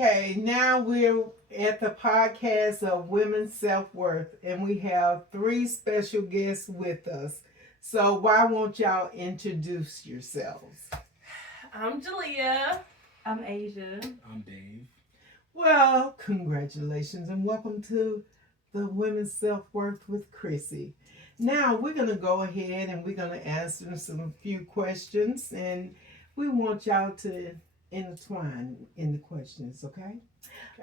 Okay, now we're at the podcast of Women's Self Worth, and we have three special guests with us. So, why won't y'all introduce yourselves? I'm Jalea. I'm Asia. I'm Dave. Well, congratulations and welcome to the Women's Self Worth with Chrissy. Now, we're going to go ahead and we're going to answer some few questions, and we want y'all to intertwine in the questions, okay?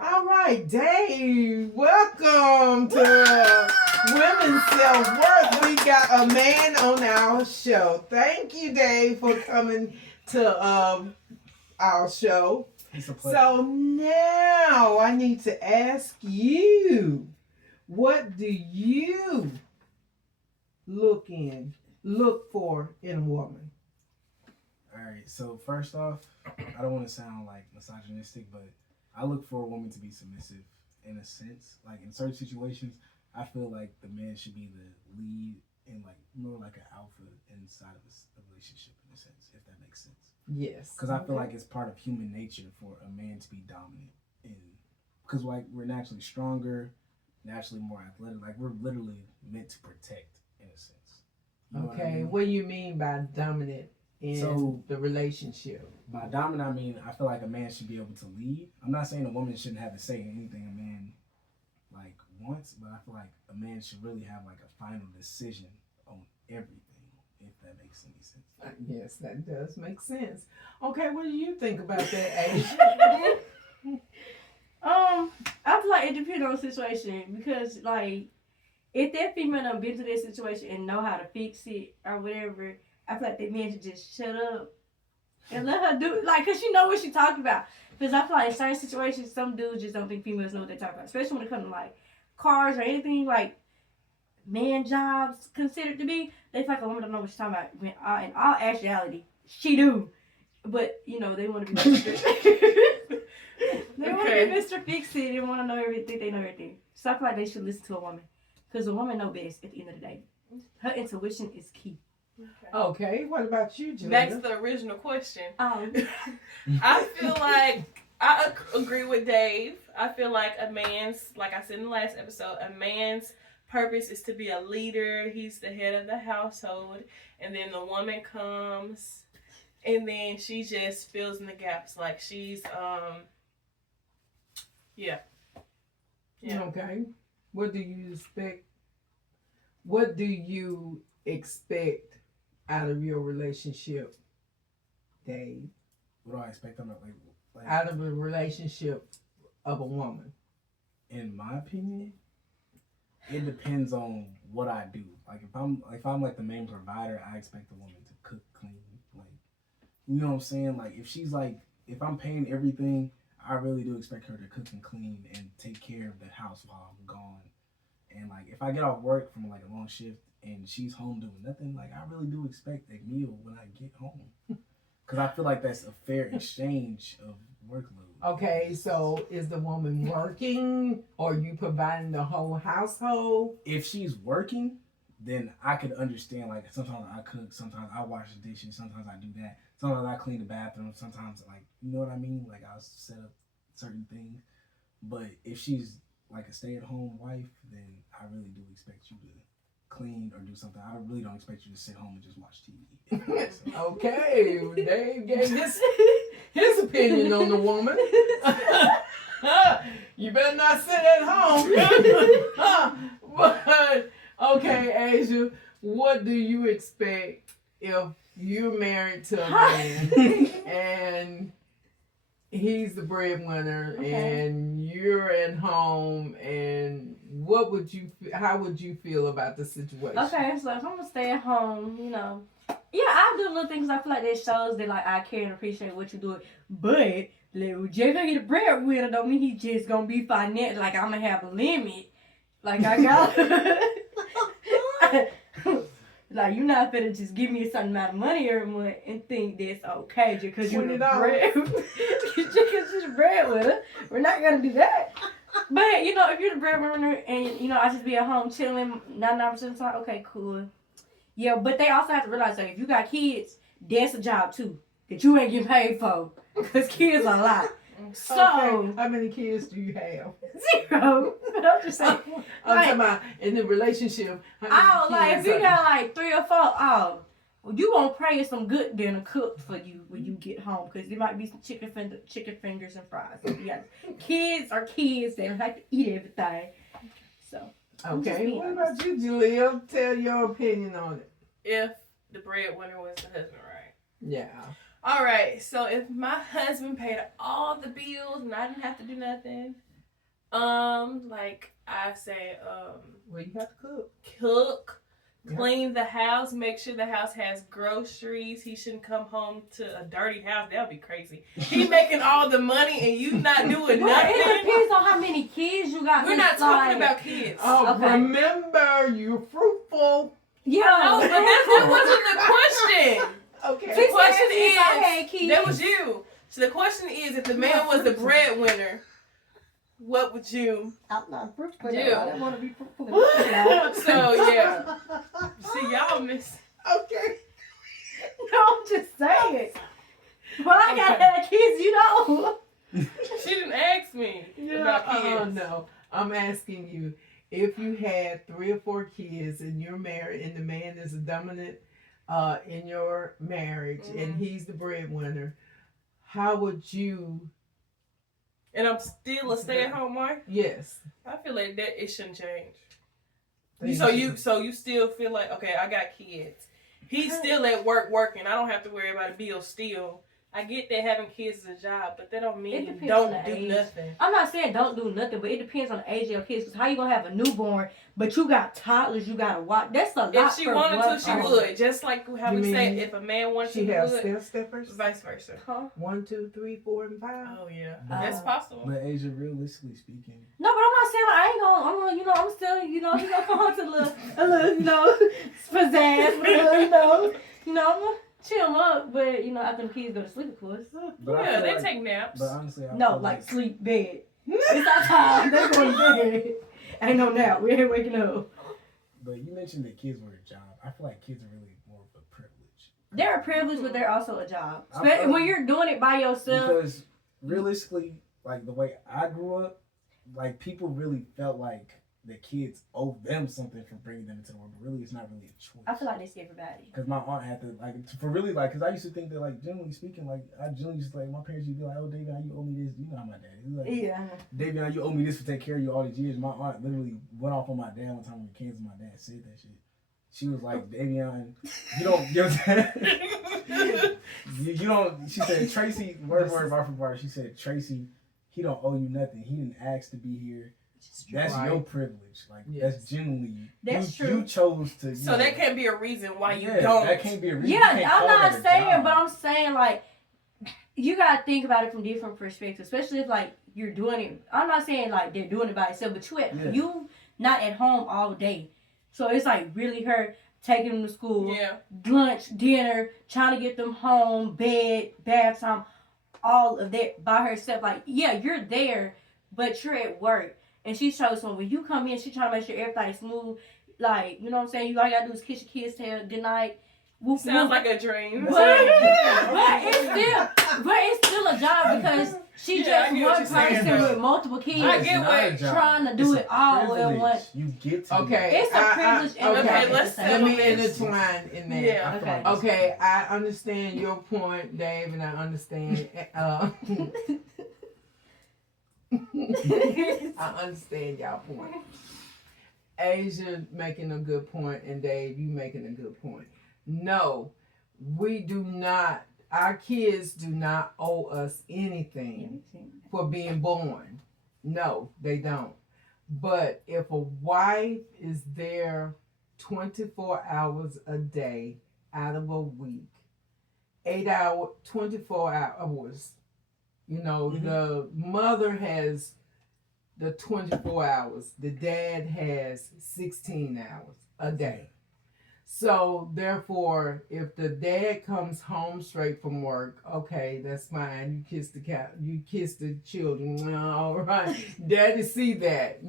All right, Dave, welcome to Women's Self Worth. We got a man on our show. Thank you, Dave, for coming to our show. It's a pleasure. So now I need to ask you, what do you look for in a woman? All right. So first off, I don't want to sound like misogynistic, but I look for a woman to be submissive in a sense. Like in certain situations, I feel like the man should be the lead and like more like an alpha inside of a relationship in a sense, if that makes sense. Yes. Because I feel like it's part of human nature for a man to be dominant, because like we're naturally stronger, naturally more athletic. Like we're literally meant to protect in a sense. You know Okay. What do you mean by dominant in the relationship? By dominant, I mean I feel like a man should be able to lead. I'm not saying a woman shouldn't have a say in anything a man like wants, but I feel like a man should really have like a final decision on everything, if that makes any sense. Yes, that does make sense. Okay, what do you think about that, Asia? I feel like it depends on the situation because, like, if that female done been to that situation and know how to fix it or whatever, I feel like that man should just shut up and let her do it. Like, cause she know what she talking about. Because I feel like in certain situations, some dudes just don't think females know what they're talking about, especially when it comes to like cars or anything like man jobs considered to be. They feel like a woman don't know what she's talking about. When in all actuality, she do. But you know they want to be Mr. They want to be Mr. Fix It. They want to know everything. They know everything. So I feel like they should listen to a woman because a woman knows best at the end of the day. Her intuition is key. Okay, what about you, Julia? Back to the original question. I feel like I agree with Dave. I feel like a man's, like I said in the last episode, a man's purpose is to be a leader. He's the head of the household. And then the woman comes and then she just fills in the gaps. Like she's, yeah. Okay. What do you expect? What do you expect out of your relationship, Dave? What do I expect? I'm not like out of a relationship of a woman. In my opinion, it depends on what I do. Like if I'm like the main provider, I expect the woman to cook, clean, like you know what I'm saying? Like if I'm paying everything, I really do expect her to cook and clean and take care of the house while I'm gone. And like if I get off work from like a long shift and she's home doing nothing, like I really do expect a meal when I get home. Because I feel like that's a fair exchange of workload. Okay, so is the woman working or you providing the whole household? If she's working, then I could understand, like sometimes I cook, sometimes I wash the dishes, sometimes I do that. Sometimes I clean the bathroom, sometimes like, you know what I mean? Like I'll set up certain things. But if she's like a stay-at-home wife, then I really do expect you to clean or do something. I really don't expect you to sit home and just watch TV. Okay, Dave gave his opinion on the woman. You better not sit at home. But okay, Asia, what do you expect if you're married to a man and he's the breadwinner and you're at home, and how would you feel about the situation? Okay, so if I'm gonna stay at home, you know, yeah, I do little things. I feel like that shows that like I care and appreciate what you do. But like, just because he the breadwinner don't mean he just gonna be financial. Like I'm gonna have a limit. Like I got, like you're not finna just give me a certain amount of money every month and think that's okay just because you're the breadwinner. We're not gonna do that. But you know, if you're the breadwinner and you know I just be at home chilling 99% of the time, okay, cool. Yeah, but they also have to realize that if you got kids, that's a job too that you ain't getting paid for because kids are a lot. So Okay, how many kids do you have? 0. But I'm just saying. I'm Like, talking about in the relationship. How many oh, like if kids you are got like 3 or 4, oh, well, you gonna pray some good dinner cooked for you when you get home, because there might be some chicken fingers and fries. So you got kids are kids; they don't have to eat everything. So I'm just Okay, being what honest. about you, Jaleel? Tell your opinion on it. If the breadwinner was the husband, right? Yeah. All right. So if my husband paid all the bills and I didn't have to do nothing, like I say, Well, you have to cook. cook, Yeah. clean the house, make sure the house has groceries. He shouldn't come home to a dirty house. That would be crazy. He making all the money and you not doing Well, nothing. it depends on how many kids you got. We're not It's talking like- about kids. Oh, Okay. remember, you're fruitful. Yeah, No, but that wasn't the question. Okay. The question if I had is, kids. that was you. So the question is, if the man was the breadwinner, what would you? I'm not fruitful. Dude. I don't want to be fruitful. So yeah, see y'all miss. Okay. No, I'm just saying. Well, I gotta have kids, you know. She didn't ask me about kids. No. I'm asking you, if you had 3 or 4 kids and you're married and the man is a dominant in your marriage and he's the breadwinner, how would you? And I'm still a stay-at-home wife. Yes. I feel like that it shouldn't change. Thank So you still feel like, okay, I got kids. He's still at work working. I don't have to worry about a bill still. I get that having kids is a job, but that don't It mean depends don't on the do age. nothing. I'm not saying don't do nothing, but it depends on the age of your kids. Cause how you gonna have a newborn, but you got toddlers you gotta watch? That's a lot. If she for wanted one to, she person. would. Just like how You we say, mean if a man wanted She to, has he would. steppers. Vice versa. Huh? 1, 2, 3, 4, and 5. Oh yeah, But- that's possible. But Asia, realistically speaking, No, but I'm not saying like, I ain't gonna. I'm gonna, I'm still, he gonna come on to a little, pizzazz, I'm gonna chill him up, but after the kids go to sleep, of course. but I Yeah, feel they like, take naps. But honestly, I No, feel like sleep, bed. It's our time. They going to bed. Ain't no nap. We ain't waking up. But you mentioned that kids were a job. I feel like kids are really more of a privilege. They're a privilege, but they're also a job. I feel- When you're doing it by yourself. Because realistically, like the way I grew up, like people really felt like the kids owe them something for bringing them into the world, but really it's not really a choice. I feel like they see everybody. Because my aunt had to, because I used to think that, like, generally speaking, like, I generally just, like, my parents used to be like, oh, Davion, you owe me this. You know how my dad is. He's like, Yeah, I know. Davion, you owe me this for taking care of you all these years. My aunt literally went off on my dad one time in Kansas. My dad said that shit. She was like, Davion, you don't, you know what I'm saying? you don't, she said, Tracy, word for word, she said, Tracy, he don't owe you nothing. He didn't ask to be here. That's Right. your privilege. Like, Yes. that's genuinely, That's you true. chose to. So that can't be a reason why you Yeah, don't. That can't be a reason. You Yeah, can't I'm call not that a saying, job. but I'm saying, like, you gotta think about it from different perspectives, especially if, like, you're doing it. I'm not saying, like, they're doing it by themselves, but Yeah. you not at home all day. So it's, like, really her taking them to school, Yeah. lunch, dinner, trying to get them home, bed, bath time, all of that by herself. Like, yeah, you're there, but you're at work. And she shows when you come in, she trying to make sure everything's smooth. Like, you know what I'm saying? All you gotta do is kiss your kids, tell good night. Whoop, Sounds whoop. like a dream. But it's still a job because she Yeah, I just get what one you're saying, person though. with multiple kids. I It's get not what- a job. trying to do It's it a all at privilege. once. You get to. Okay. It's a privilege and okay. Okay, let's Let settle me this. intertwine in there. Yeah. I feel Okay. like Okay, I understand your point, Dave, and I understand. I understand y'all point. Asia making a good point, and Dave, you making a good point. No, we do not. Our kids do not owe us anything for being born. No, they don't. But if a wife is there 24 hours a day out of a week, 24 hours, the mother has the 24 hours, the dad has 16 hours a day. So therefore, if the dad comes home straight from work, okay, that's fine. You kiss the cat, you kiss the children, all right. Daddy see that,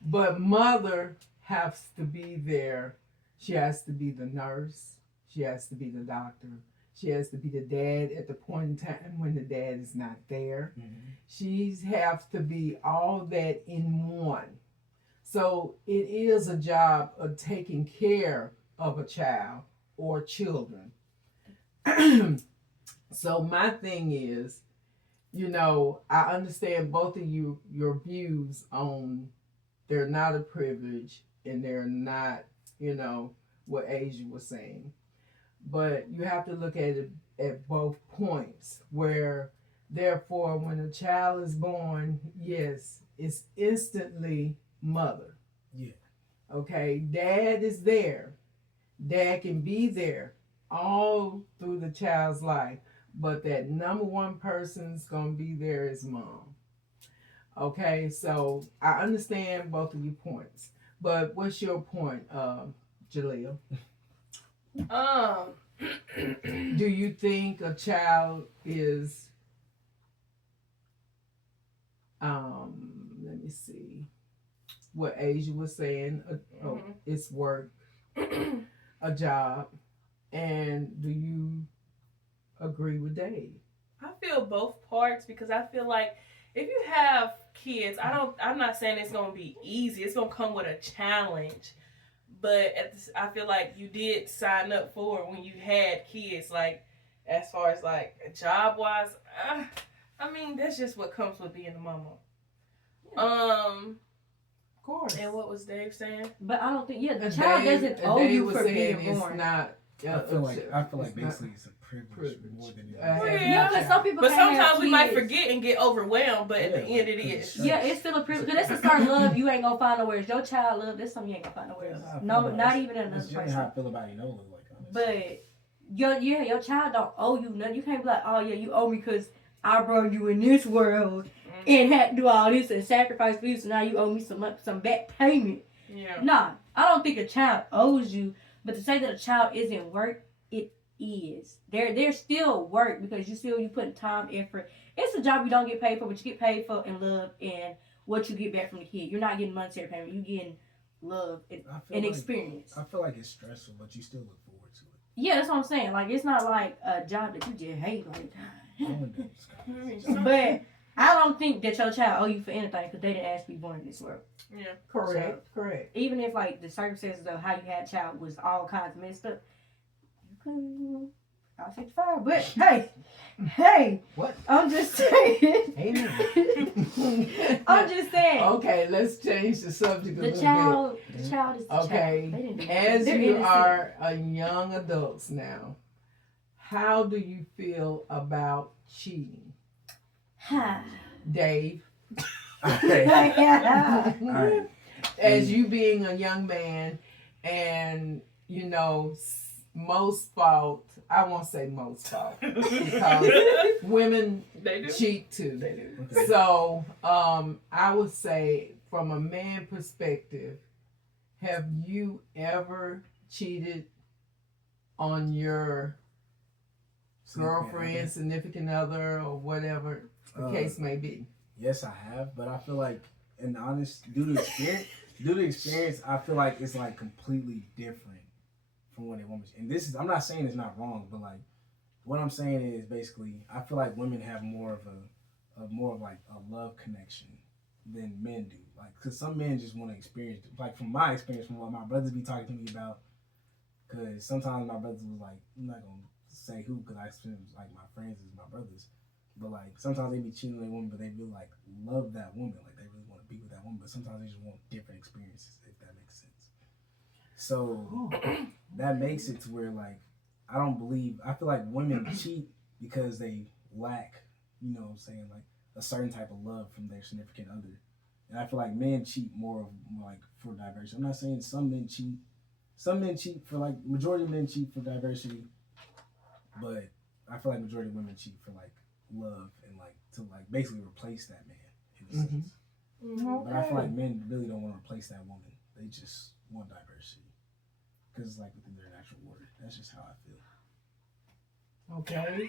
But mother has to be there. She has to be the nurse. She has to be the doctor. She has to be the dad at the point in time when the dad is not there. She has to be all that in one. So it is a job of taking care of a child or children. So my thing is, I understand both of your views on they're not a privilege and they're not, what Asia was saying. But you have to look at it at both points where, therefore, when a child is born, yes, it's instantly mother. Yeah. Okay, dad is there. Dad can be there all through the child's life, but that number one person's gonna be there is mom. Okay, so I understand both of your points, but what's your point, Jaleel? Do you think a child is let me see what Asia was saying, it's work, a job, and do you agree with Dave? I feel both parts because I feel like if you have kids, I'm not saying it's gonna be easy. It's gonna come with a challenge. But I feel like you did sign up for it when you had kids. Like, as far as like job wise, I mean that's just what comes with being a mama. Of course. And what was Dave saying? But I don't think the child doesn't owe you for being born. It's not. I feel like basically it's a privilege more than anything. Yeah, because some people. But can't sometimes have we might kids. forget and get overwhelmed. But at the end, it is. Yeah, it's still a privilege. Because that's the start love you ain't gonna find nowhere else. Your child love, that's something you ain't gonna find nowhere else. No, not even another That's person. how I feel about Enola. Like, honestly. But your child don't owe you nothing. You can't be like, oh yeah, you owe me because I brought you in this world and had to do all this and sacrifice for you. So now you owe me some back payment. Yeah. Nah, I don't think a child owes you. But to say that a child isn't work, it is. There's still work because you put time, effort. It's a job you don't get paid for, but you get paid for in love and what you get back from the kid. You're not getting monetary payment. You're getting love and experience. I feel like it's stressful, but you still look forward to it. Yeah, that's what I'm saying. Like, it's not like a job that you just hate. Like, but I don't think that your child owe you for anything because they didn't ask to be born in this world. Yeah. Correct. Even if like the circumstances of how you had a child was all kinds of messed up, you could. I'll 65, but hey, what? I'm just saying. Amen. I'm just saying. Okay, let's change the subject a The little child is the bit. child. Okay, They didn't do as They're you innocent. are a young adults now, how do you feel about cheating, Dave? Okay. All right. As you being a young man, and most fault, I won't say most fault because women They do. cheat too. They do. Okay. So I would say from a man perspective, have you ever cheated on your girlfriend, significant other, or whatever the case may be? Yes, I have, but I feel like, in honest, due to experience, I feel like it's like completely different from what a woman. And this is, I'm not saying it's not wrong, but like what I'm saying is basically, I feel like women have more of like a love connection than men do. Like, cause some men just want to experience, like from my experience, from what my brothers be talking to me about. Cause sometimes my brothers was like, I'm not gonna say who, cause I spend like my friends as my brothers. But like sometimes they be cheating on a woman, but they really like love that woman, like they really want to be with that woman. But sometimes they just want different experiences, if that makes sense. So that makes it to where like I feel like women cheat because they lack, what I'm saying, like a certain type of love from their significant other. And I feel like men cheat more like for diversity. I'm not saying some men cheat. Some men cheat for like majority of men cheat for diversity, but I feel like majority of women cheat for like love and like to like basically replace that man in a sense. Mm-hmm. But I feel like men really don't want to replace that woman. They just want diversity because it's like within their natural order. That's just how I feel. Okay.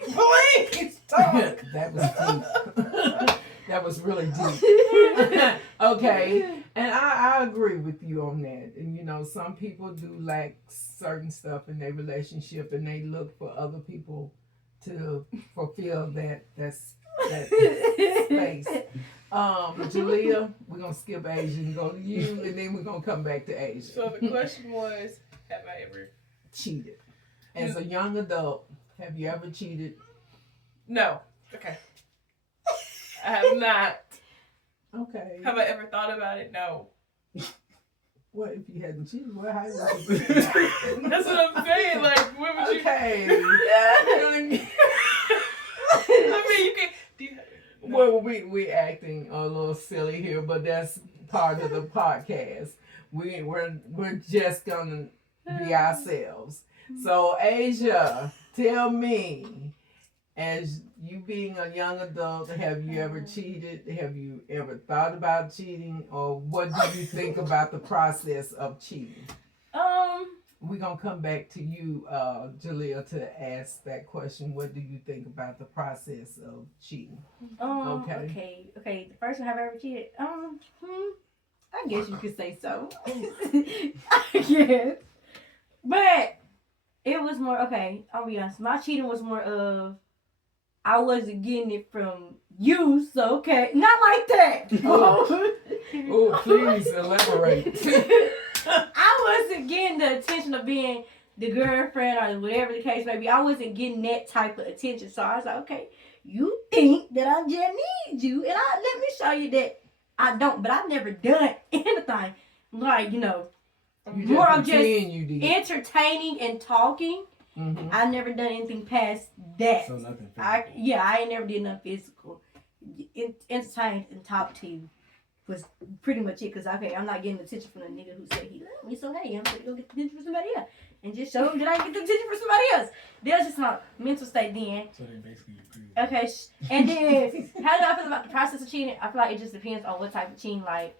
Please talk. That was deep. That was really deep. Okay. And I agree with you on that. And some people do lack certain stuff in their relationship, and they look for other people to fulfill that space. Jalea, we're gonna skip Asia and go to you, and then we're gonna come back to Asia. So the question was, have I ever Cheated as a young adult? Have you ever cheated? No. Okay. I have not. Okay. Have I ever thought about it? No. What if you hadn't cheated? What? How would That's what I'm saying. Like, what would you? Okay. I mean, you can. Do you? No. Well, we acting a little silly here, but that's part of the podcast. We're just gonna be ourselves. So, Asia, tell me, as you being a young adult, have you ever cheated? Have you ever thought about cheating? Or what do you think about the process of cheating? We're going to come back to you, Jalea, to ask that question. What do you think about the process of cheating? Okay. The first one, have I ever cheated? I guess you could say so. I guess. But it was more, okay, I'll be honest. My cheating was more of, I wasn't getting it from you, so okay. Not like that. Oh, please elaborate. I wasn't getting the attention of being the girlfriend or whatever the case may be. I wasn't getting that type of attention. So I was like, okay, you think that I just need you, and let me show you that I don't. But I've never done anything like, You more of just pretend you did. entertaining and talking. Mhm. I've never done anything past that. So nothing physical. I ain't never did nothing physical. Entertained and talk to you was pretty much it. Cause okay, I'm not getting attention from the nigga who said he loved me, so hey, I'm gonna go get the attention from somebody else and just show him that I can get the attention from somebody else. That's just my mental state then. So they basically agree. Okay, and then how do I feel about the process of cheating? I feel like it just depends on what type of cheating. Like,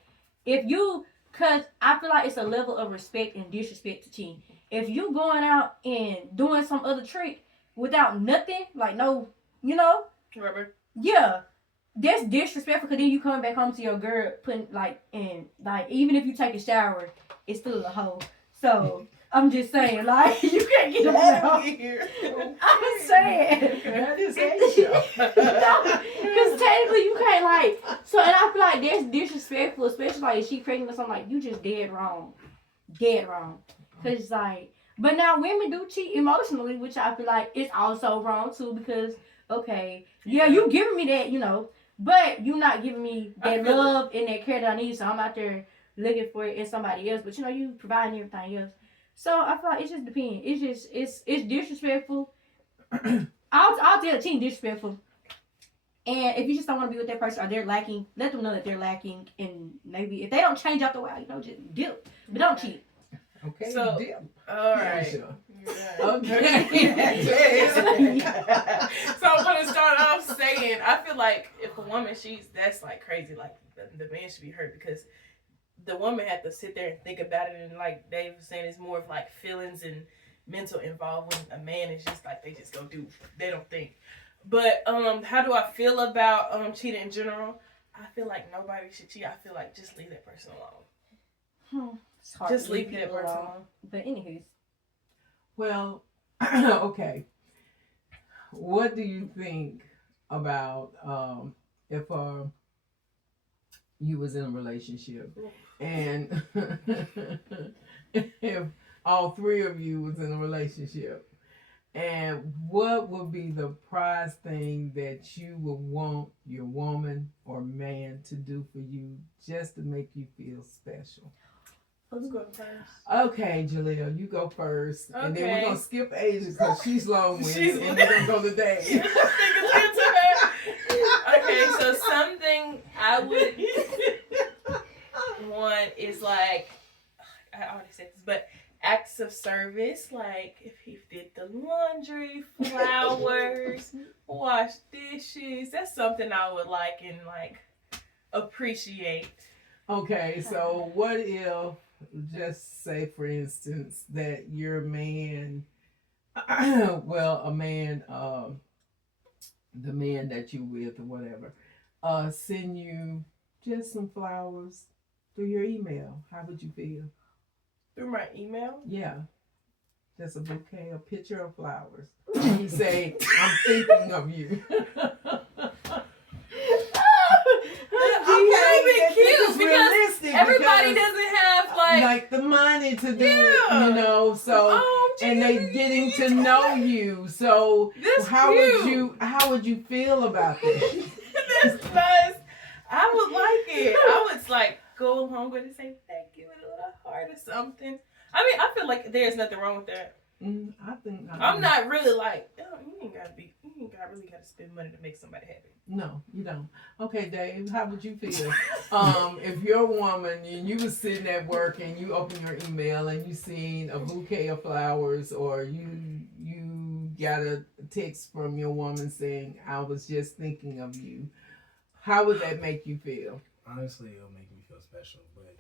cause I feel like it's a level of respect and disrespect to cheating. If you going out and doing some other trick without nothing, like no, Rubber. yeah, that's disrespectful. Cause then you come back home to your girl putting even if you take a shower, it's still a hoe. So I'm just saying, like, you can't get them Here. I'm saying. That is Asia. Because technically you can't so, and I feel like that's disrespectful, especially like if she pregnant or something, like you just dead wrong. Cause it's like, but now women do cheat emotionally, which I feel like is also wrong too. Because okay, yeah, you giving me that, but you not giving me that love and that care that I need. So I'm out there looking for it in somebody else, but you providing everything else. So I feel like it just depends. It's disrespectful. I'll tell cheating disrespectful. And if you just don't want to be with that person or they're lacking, let them know that they're lacking. And maybe if they don't change after a while, just dip. But don't cheat. Okay, So, dip. all right. Asia. Okay. Okay. So I'm gonna start off saying I feel like if a woman cheats, that's like crazy. Like the man should be hurt because the woman had to sit there and think about it. And like Dave was saying, it's more of like feelings and mental involved. When a man is just like they just go do, they don't think. But how do I feel about cheating in general? I feel like nobody should cheat. I feel like just leave that person alone. It's hard Just to leave that people person alone. alone. But anywho. Well, okay. What do you think about if you was in a relationship and if all three of you was in a relationship, and what would be the prize thing that you would want your woman or man to do for you just to make you feel special? Who's going first? Okay, Jaleel, you go first. And then we're Okay. going to skip Asia because she's long-winded. She's- And we're going to go to Dave. Okay, so something I would want is like, I already said this, but acts of service, like if he did the laundry, flowers, wash dishes. That's something I would like and like appreciate. Okay, so what if, just say for instance, that your man, a man, the man that you with or whatever, send you just some flowers through your email, how would you feel? Through my email. Yeah. Just a bouquet, a picture of flowers. And you say, I'm thinking of you. Okay, This cute is because realistic everybody because, doesn't have like the money to do Yeah. it, so oh, and they getting to know you. So This how cute. would you feel about that? That's nice. I would like it. I would like go home with and say thank you with a little heart or something. I mean, I feel like there's nothing wrong with that. I think I'm not really like, oh, you ain't really gotta spend money to make somebody happy. No, you don't. Okay, Dave, how would you feel? If you're a woman and you was sitting at work and you open your email and you seen a bouquet of flowers, or you got a text from your woman saying, I was just thinking of you, how would that make you feel? Honestly, it'll make me feel special. But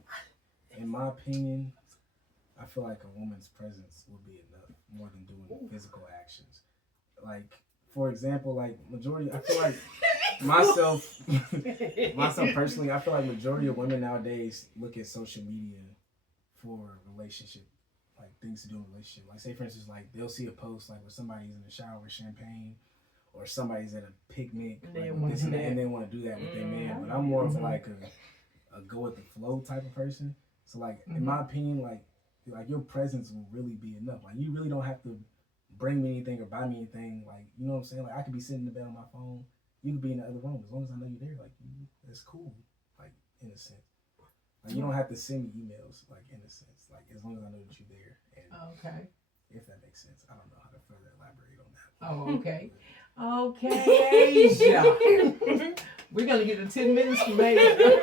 in my opinion, I feel like a woman's presence would be enough more than doing physical actions. Like, for example, like majority, I feel like myself personally, I feel like majority of women nowadays look at social media for relationship, like things to do in a relationship. Like, say for instance, like they'll see a post like where somebody's in the shower with champagne, or somebody's at a picnic, And they like, wanna this do and that, that. and they want to do that with their man. But I'm more of like a go with the flow type of person. So like in my opinion, like your presence will really be enough. Like you really don't have to bring me anything or buy me anything. Like, you know what I'm saying? Like I could be sitting in the bed on my phone. You could be in the other room as long as I know you're there. Like it's cool. Like in a sense. Like you don't have to send me emails. Like in a sense. Like as long as I know that you're there. And Okay. if that makes sense. I don't know how to further elaborate on that. Oh, okay. Okay, Asia. We're gonna get the 10 minutes from Asia.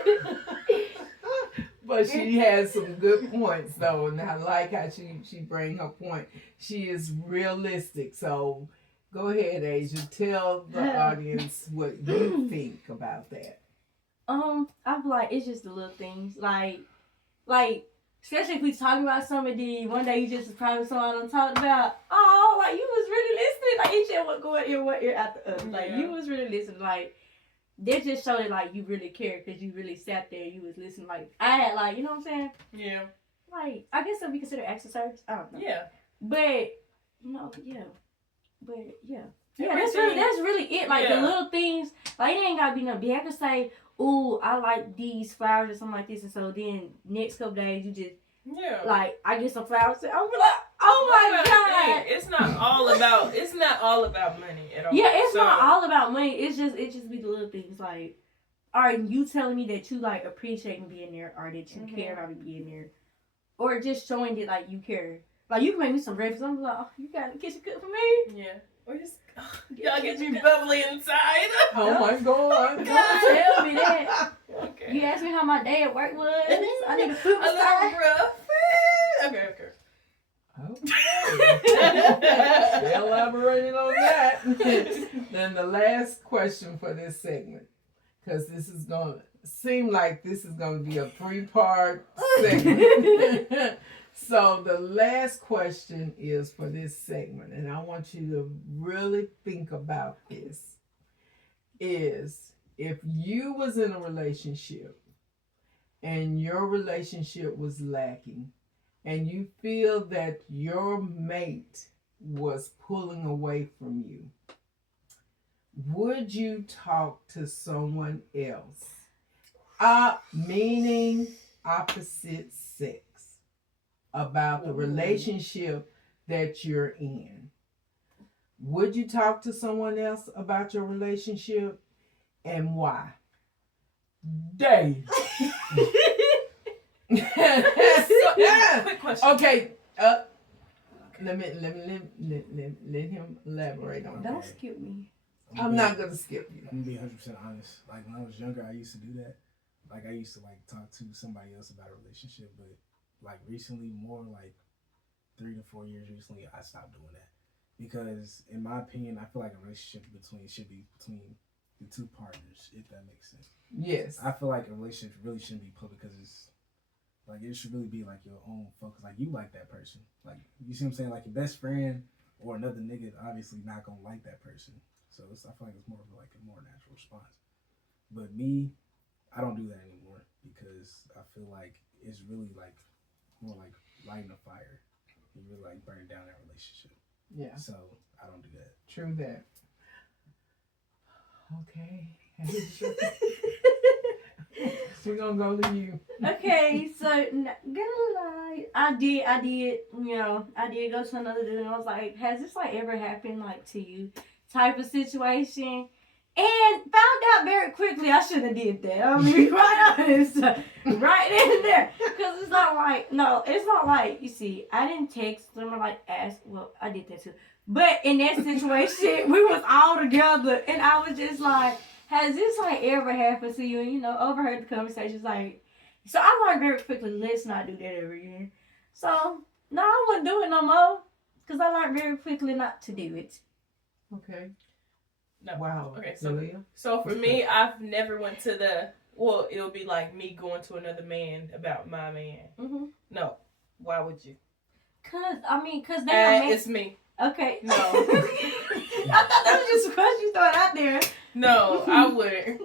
But she has some good points though, and I like how she bring her point. She is realistic. So go ahead, Asia. Tell the audience what you think about that. I feel like it's just the little things, like especially if we talking about somebody. One day you just surprised someone I'm talking about. Oh, like you was really listening. Like each ear what going ear, what ear after other. Like Yeah. you was really listening. Like they just showed it like you really cared because you really sat there. You was listening. Like I had like, you know what I'm saying? Yeah. Like I guess that we consider exercise. I don't know. Yeah. But yeah. But yeah. Yeah, Everything- that's really it. Like the Yeah. little things, like it ain't gotta be no big. I can say, "Ooh, I like these flowers" or something like this, and so then next couple days you just Yeah. like I get some flowers. And I'm like, "Oh my god!" It's not all about money at all. Yeah, it's So, not all about money. It just be the little things. Like, are you telling me that you like appreciate me being there, or that you care about me being there, or just showing that like you care? Like you can make me some breakfast. I'm like, "Oh, you got the kitchen cook for me?" Yeah. Or just y'all get me bubbly inside. Oh my God. Don't tell me that. Okay. You asked me how my day at work was. I need a food A little massage. rough. Okay. Okay. Elaborating on that. Then the last question for this segment, because this is going to seem like this is going to be a 3-part segment. So the last question is for this segment, and I want you to really think about this, is if you was in a relationship and your relationship was lacking and you feel that your mate was pulling away from you, would you talk to someone else? Meaning opposite sex, about the relationship that you're in. Would you talk to someone else about your relationship, and why? Dave. Quick question. Okay. Let him elaborate on Don't that. skip me. I'm not gonna skip you. I'm gonna be 100% honest. Like when I was younger, I used to do that. Like I used to like talk to somebody else about a relationship, but like recently, more like 3 to 4 years recently, I stopped doing that because, in my opinion, I feel like a relationship should be between the two partners, if that makes sense. Yes. I feel like a relationship really shouldn't be public because it's like it should really be like your own focus. Like you like that person, like you see what I'm saying. Like your best friend or another nigga, obviously not gonna like that person. So I feel like it's more of like a more natural response. But me, I don't do that anymore. because I feel like it's really like more like lighting a fire. You really like burning down that relationship. Yeah, So I don't do that. true that. Okay. We're gonna go to you. Okay, so gonna lie, I did, you know, I did go to another dude and I was like, has this like ever happened like to you, type of situation, and found out very quickly I shouldn't have did that. I'm gonna be quite honest, right in there, because it's not like you see, I didn't text them or like ask. Well, I did that too, but in that situation, we was all together, and I was just like, has this like ever happened to you? And you know, overheard the conversations like. So I learned very quickly, let's not do that ever again. So, no, I wouldn't do it no more. Because I learned very quickly not to do it. Okay. No. Wow. Okay, so Julia? So for me, I've never went to it'll be like me going to another man about my man. Mm-hmm. No. Why would you? Cause they are men. It's me. Okay. No. I thought that was just a question you throw it out there. No, I wouldn't.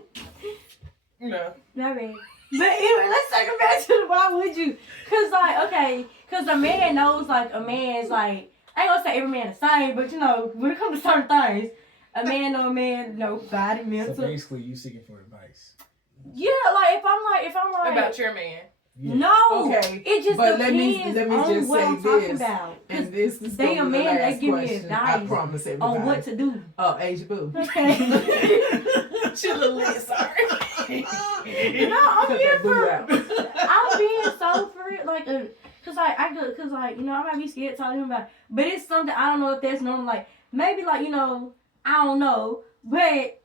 No. I mean, but anyway, let's take it back to the why would you? Cause like, okay, cause a man knows like a man's like, I ain't gonna say every man the same, but you know, when it comes to certain things, a man know a man, you know, body, mental. So basically, you seeking for advice. Yeah, like if I'm like About your man. Yeah. no, Okay, it just but depends let me on just what say I'm talking this, about. 'Cause and this is they gonna a be the man, they last give me question. I advice promise everybody. on what to do. Asia Boo. Okay. She a little lit, sorry. No, I'm Cut here that boo for. out. I'm being so for it, like, cause you know, I might be scared talking about it, but it's something I don't know if that's normal. Like maybe like you know, I don't know, but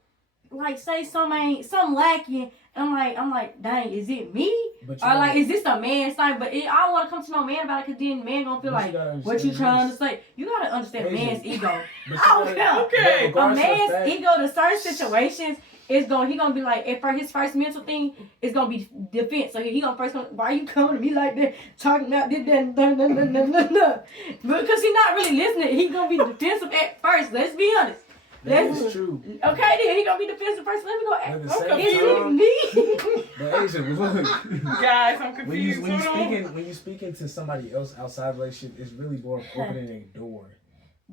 like say something lacking. I'm like, dang, is it me? But you Or like, gotta- is this a man's thing? But I don't want to come to no man about it, cause then the man gonna feel but like, you gotta what you understand trying this. to say? You gotta understand a Asian. man's ego. But you I don't gotta- care. Okay. A regardless of the man's fact- ego to certain situations is he gonna be like, for his first mental thing is gonna be defense. So he gonna first come, why you coming to me like that, talking about this, that, because he not really listening. He gonna be defensive at first. Let's be honest. That is true. Okay, then he gonna be defensive first. Let me go. At the Is same it time, me? but Asia, look. Guys, I'm When you confused. when you speaking to somebody else outside of relationship, it's really more of opening a door.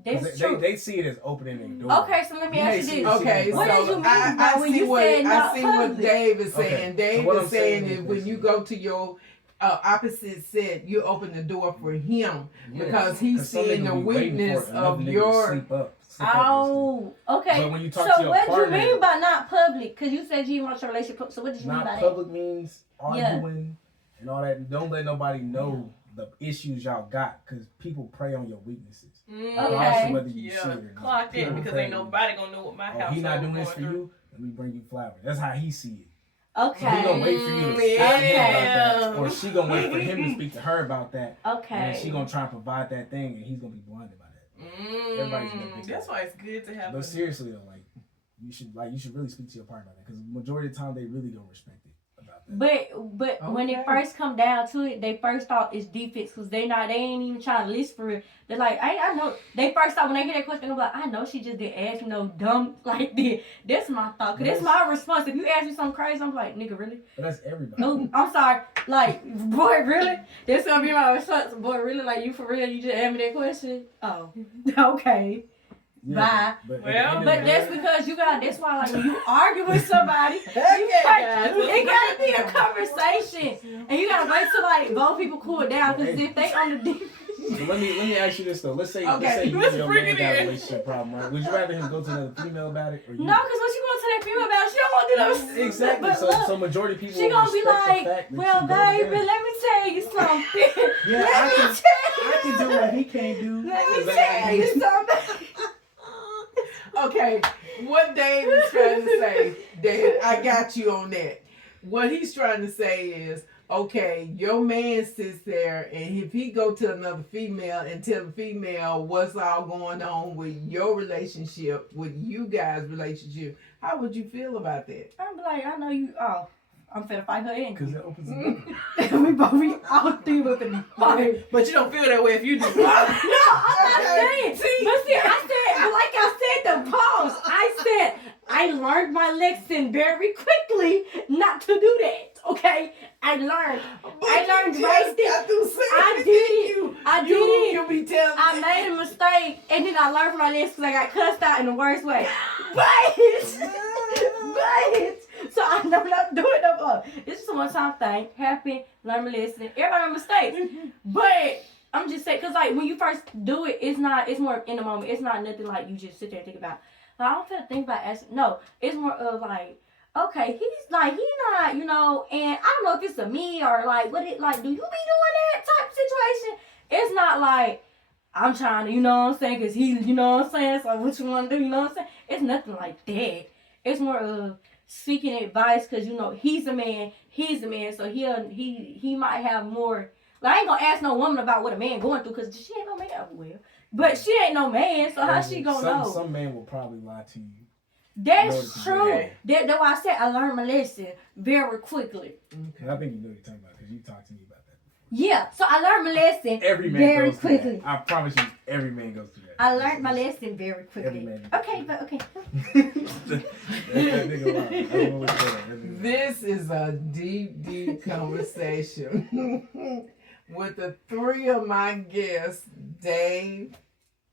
'Cause That's they, true. they see it as opening a door. Okay, so let me You ask may you see this. it Okay, as What so did you mean by I when see you what said not I see what public? Dave is saying. Okay, so Dave what is I'm saying saying is is when you go to your opposite set, you open the door for him Yeah. because he's 'Cause some seeing niggas the be waiting for weakness it, another of nigga to your. sleep up, Oh, okay. But when you talk So to your what partner, do you mean by not public? Because you said you want your relationship. So what did you mean by not public means Yeah. arguing and all that. Don't let nobody know the issues y'all got because people prey on your weaknesses. Regardless of whether you see it or not. Clock in People because prey ain't on you. nobody gonna know what my Oh, house he not is doing going this for through. you. Let me bring you flowers. That's how he see it. that? So he gonna wait for you to speak to him about that, Yeah. or she gonna wait for him to speak to her about that, Okay. and then she gonna try and provide that thing, and he's gonna be blinded by that. Everybody's gonna pick That's it. why it's good to have. But seriously though, you should really speak to your partner about that because majority of the time they really don't respect it about that. But when it Okay. first come down to it, they first thought it's defense because they ain't even trying to list for it. They're like, I know. They first thought when they hear that question, they're like, I know she just didn't ask me no dumb like this. That's my thought. Cause that's my response. If you ask me something crazy, I'm like, nigga, really? But that's everybody. No, I'm sorry. Like, boy, really? That's gonna be my response. Boy, really? Like, you for real? You just asked me that question? Oh, okay. Bye. But at the Well, end of But the that's day- because that's why, like, when you argue with somebody, Okay, it guys. gotta be a conversation. And you gotta wait till, like, both people cool it down. Because if they on the deep. So let me ask you this though. Let's say you let's and your bring man it got a in. relationship problem, right? Would you rather him go to another female about it or you? No, because when she go to that female about it, she don't want to do those. Exactly. But So look, so majority of people she gonna be respect the like, fact that well, you go to baby, them. let me tell you something. Yeah, let I me can- tell you I can do what he can't do. Let me 'Cause tell you something. Okay, what Dave is trying to say, Dave, I got you on that. What he's trying to say is, okay, your man sits there, and if he go to another female and tell the female what's all going on with your relationship, with you guys' relationship, how would you feel about that? I'm like, I know you. Oh, I'm finna fight her in. Because it opens the door. we all three of us finna fight. But you don't feel that way if you do. No, I'm not saying. But see, like I said, the pause. I said I learned my lesson very quickly not to do that. Okay, mistake, and then I learned from my lesson because I got cussed out in the worst way. But so I don't do it no more. It's just a one-time thing. Happen, learn my lesson. Everybody makes mistakes. But I'm just saying, because like when you first do it, it's more in the moment. It's not nothing like you just sit there and think about. Like, I don't feel to think about asking. No, it's more of like, okay, he's not, and I don't know if it's a me or like, do you be doing that type of situation? It's not like, I'm trying to, you know what I'm saying, because he, you know what I'm saying, so what you want to do, you know what I'm saying? It's nothing like that. It's more of seeking advice because, he's a man, so he might have more, like, I ain't going to ask no woman about what a man going through because she ain't no man. Well, but she ain't no man, so how she going to know? Some man will probably lie to you. That's true. That's why I said I learned my lesson very quickly. And I think you know what you're talking about because you talked to me about that before. Yeah, so I learned my lesson Every man very goes quickly. through that. I promise you, every man goes through that. I learned my lesson very quickly. Every man. Okay, but okay. that nigga lied. I don't know what's going on. This is a deep conversation with the three of my guests, Dave.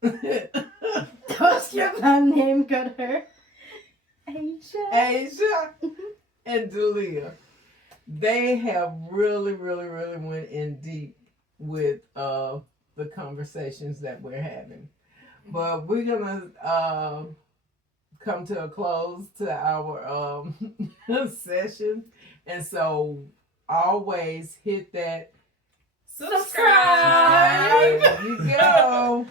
What's my name got her? Asia and Dalia. They have really went in deep with the conversations that we're having. But we're gonna come to a close to our session. And so always hit that Subscribe. There you go.